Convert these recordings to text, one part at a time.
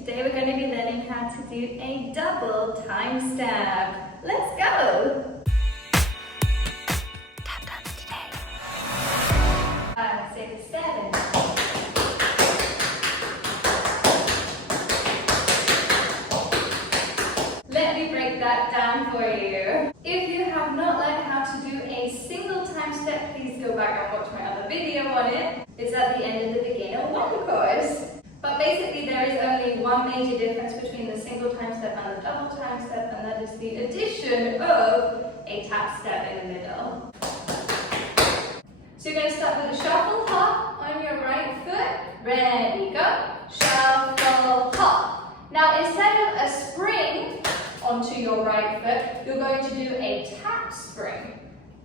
Today we're going to be learning how to do a double time step. Let's go! Tap dance today. 5, 6, 7. Let me break that down for you. If you have not learned how to do a single time step, please go back and watch my other video on it. It's at the end of the Beginner 1 course. But basically there is only one major difference between the single time step and the double time step, and that is the addition of a tap step in the middle. So you're going to start with a shuffle hop on your right foot. Ready, go. Shuffle hop. Now instead of a spring onto your right foot, you're going to do a tap spring.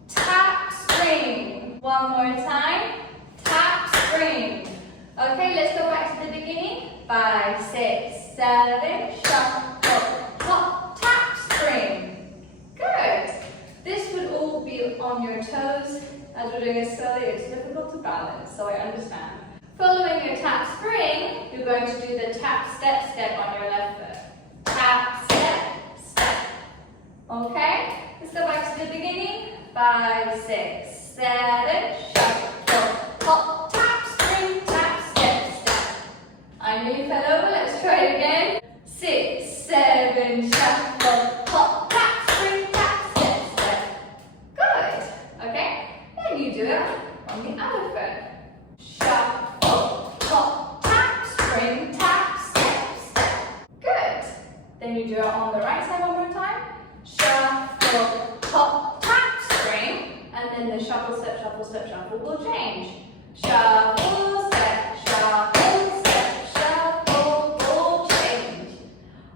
Tap spring. One more time. Tap spring. Okay, let's go back to the beginning. 5, 6, 7, shuffle, hop, tap, spring. Good. This would all be on your toes. As we're doing it slowly, it's difficult to balance, so I understand. Following your tap spring, you're going to do the tap step step on your left foot. Tap, step, step. Okay, let's go back to the beginning. 5, 6, 7, shuffle, hop, tap, spring, tap, step, step. I nearly fell over, let's try it again. 6, 7, shuffle, hop, tap, spring, tap, step, step. Good. Okay, then you do it on the other foot. Shuffle, hop, tap, spring, tap, step, step. Good. Then you do it on the right side one more time. Shuffle, hop, tap, spring, and then the shuffle, step, shuffle will change. Shuffle, step, shuffle will change.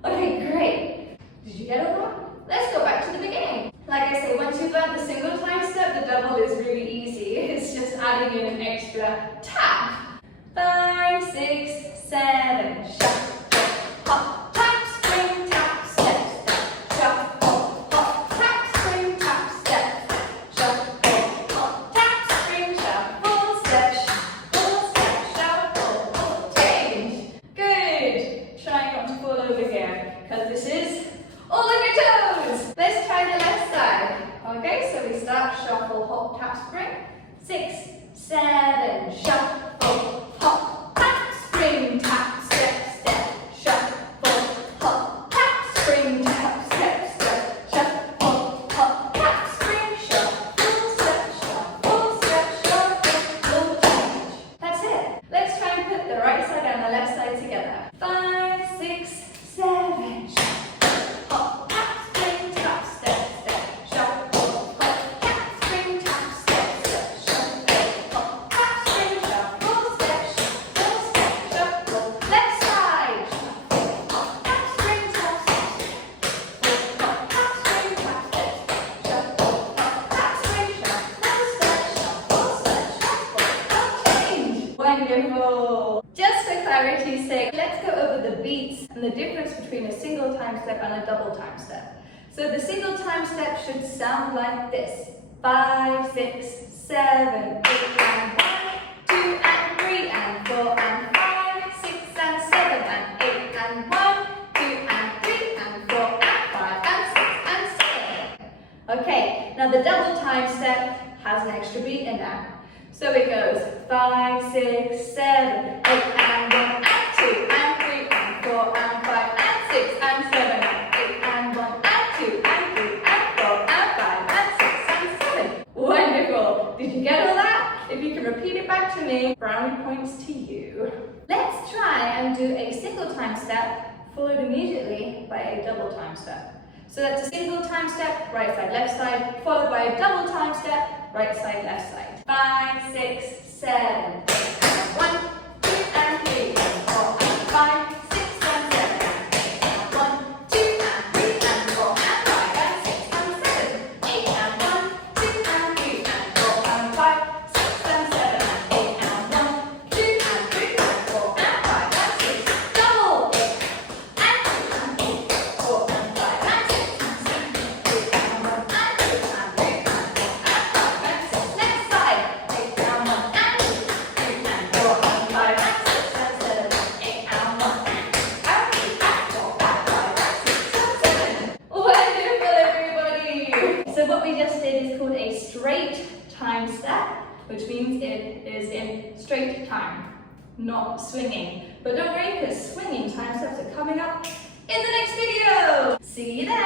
Okay, great. Did you get all that? Let's go back to the beginning. Like I say, once you've learned the single time step, the double is really easy. It's just adding in an extra tap. 5, 6, 7, shuffle, hop, tap, spring, tap, step, step, shuffle, hop, tap, spring, tap, step, shuffle, hop, tap, spring, shuffle, step, shuffle, change. Good. Try not to fall over here, because this is all on your toes. Let's try the left side. Okay, so we start shuffle, hop, tap, spring. 6, 7, shuffle, hop, tap, spring, tap, step, step, shuffle, hop, tap, spring, tap, step, step, shuffle, hop, tap, spring, shuffle, step, shuffle, change. That's it. Let's try and put the right side and the left side together. 5, 6, 7, shuffle, hop, tap, spring, tap, step, step, shuffle, hop, tap, spring, tap, step, step, shuffle, hop, tap, spring, shuffle, step, shuffle, left side, shuffle, hop, tap, spring, tap, step, hop, tap, spring, tap, step, shuffle, hop, tap, spring, shuffle, step, change. Wonderful. Just for clarity's sake, let's go over the beats and the difference between a single time step and a double time step. So the single time step should sound like this. 5, 6, 7, 8 and 1, 2 and 3 and 4 and 5, 6 and 7 and 8 and 1, 2 and 3 and 4 and 5 and 6 and 7. Okay, now the double time step has an extra beat in there. So it goes 5, 6, 7, 8 and 1 and 2 and 3 and 4 and 5 and 6 and 7 and 8 and 1 and 2 and 3 and 4 and 5 and 6 and 7. Wonderful! Did you get all that? If you can repeat it back to me, brownie points to you. Let's try and do a single time step followed immediately by a double time step. So that's a single time step, right side, left side, followed by a double time step, right side, left side. 5, 6, 7, 8 and 1, 2 and 3 and 4 and 5, 6 and 7 and 8 and 1, 2 and 3 and 4 and 5 and 6 and 7, 8 and 1, 2 and 3 and 4 and 5, 6 and 7 and 8 and 1, 2 and 3 and 4 and 5 and 6, double 8 and 2 and 8, 4 and 5 and 6 and 7, 8 and 1 and 2 and 3 and 4 and 5 and 6. Left side, 8 and 1 and 2 and 4 and we just did is called a straight time step, which means it is in straight time, not swinging. But don't worry, because swinging time steps are coming up in the next video. See you then.